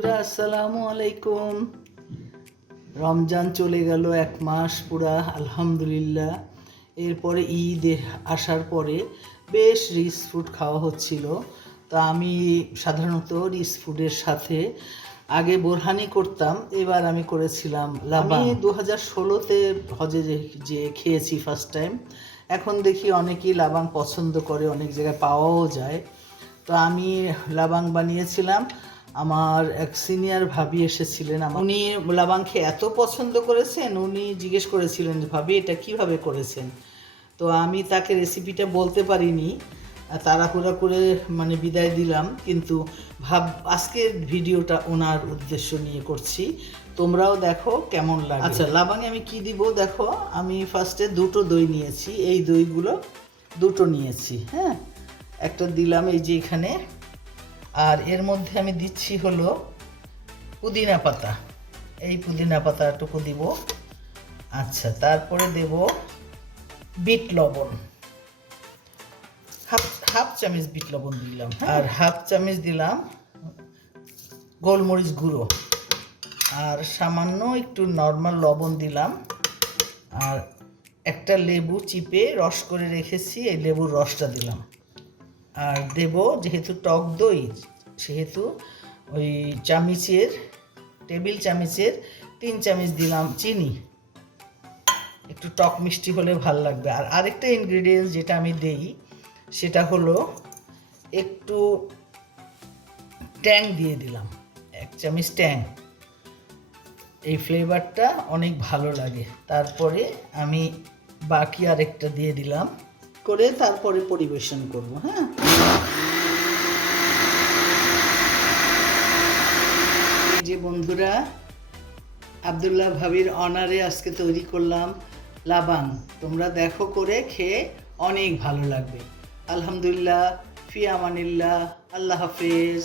আসসালামু আলাইকুম। রমজান চলে গেল এক মাস পুরা, আলহামদুলিল্লাহ। এরপরে ঈদ আসার পরে বেশ রিচ ফুড খাওয়া হচ্ছিল। তো আমি সাধারণত রিচ ফুডের সাথে আগে বোরহানি করতাম, এবার আমি করেছিলাম লাবাং। আমি 2016-তে হজে যে খেয়েছি ফার্স্ট টাইম। এখন দেখি অনেকেই লাবাং পছন্দ করে, অনেক জায়গায় পাওয়াও যায়। তো আমি লাবাং বানিয়েছিলাম। আমার এক সিনিয়র ভাবি এসেছিলেন, উনি লাবাং খেয়ে এত পছন্দ করেছেন, উনি জিজ্ঞেস করেছিলেন ভাবি এটা কিভাবে করেছেন। তো আমি তাকে রেসিপিটা বলতে পারিনি, তাড়াহুড়া করে বিদায় দিলাম। কিন্তু আজকের ভিডিওটা ওনার উদ্দেশ্য নিয়ে করছি, তোমরাও দেখো কেমন লাগে। আচ্ছা, লাবাঙে আমি কি দিব দেখো। আমি ফার্স্টে দুটো দই নিয়েছি, এই দইগুলো দুটো নিয়েছি। হ্যাঁ, একটা দিলাম এই যে এখানে, আর এর মধ্যে আমি দিচ্ছি হলো পুদিনা পাতা। এই পুদিনা পাতাটুকু দিব। আচ্ছা, তারপরে দেব বিট লবণ, হাফ চামচ বিট লবণ দিলাম। আর হাফ চামচ দিলাম গোলমরিচ গুঁড়ো, আর সামান্য একটু নর্মাল লবণ দিলাম। আর একটা লেবু চিপে রস করে রেখেছি, এই লেবুর রসটা দিলাম। আর দেব, যেহেতু টক দই সেহেতু ওই টেবিল চামচের 3 চামচ দিলাম চিনি। একটু টক মিষ্টি হলে ভাল লাগবে। আর আরেকটা ইনগ্রিডিয়েন্টস যেটা আমি দেই সেটা হলো একটু ট্যাং দিয়ে দিলাম, 1 চামচ ট্যাং। এই ফ্লেভারটা অনেক ভালো লাগে। তারপরে আমি বাকি আরেকটা দিয়ে দিলাম করে তারপরে পরিবেশন করব। হ্যাঁ, যে বন্ধুরা, আব্দুল্লাহ ভাবির অনারে আজকে তৈরি করলাম লাবাং। তোমরা দেখো, করে খেয়ে অনেক ভালো লাগবে। আলহামদুলিল্লাহ, ফি আমানিল্লাহ, আল্লাহ হাফেজ।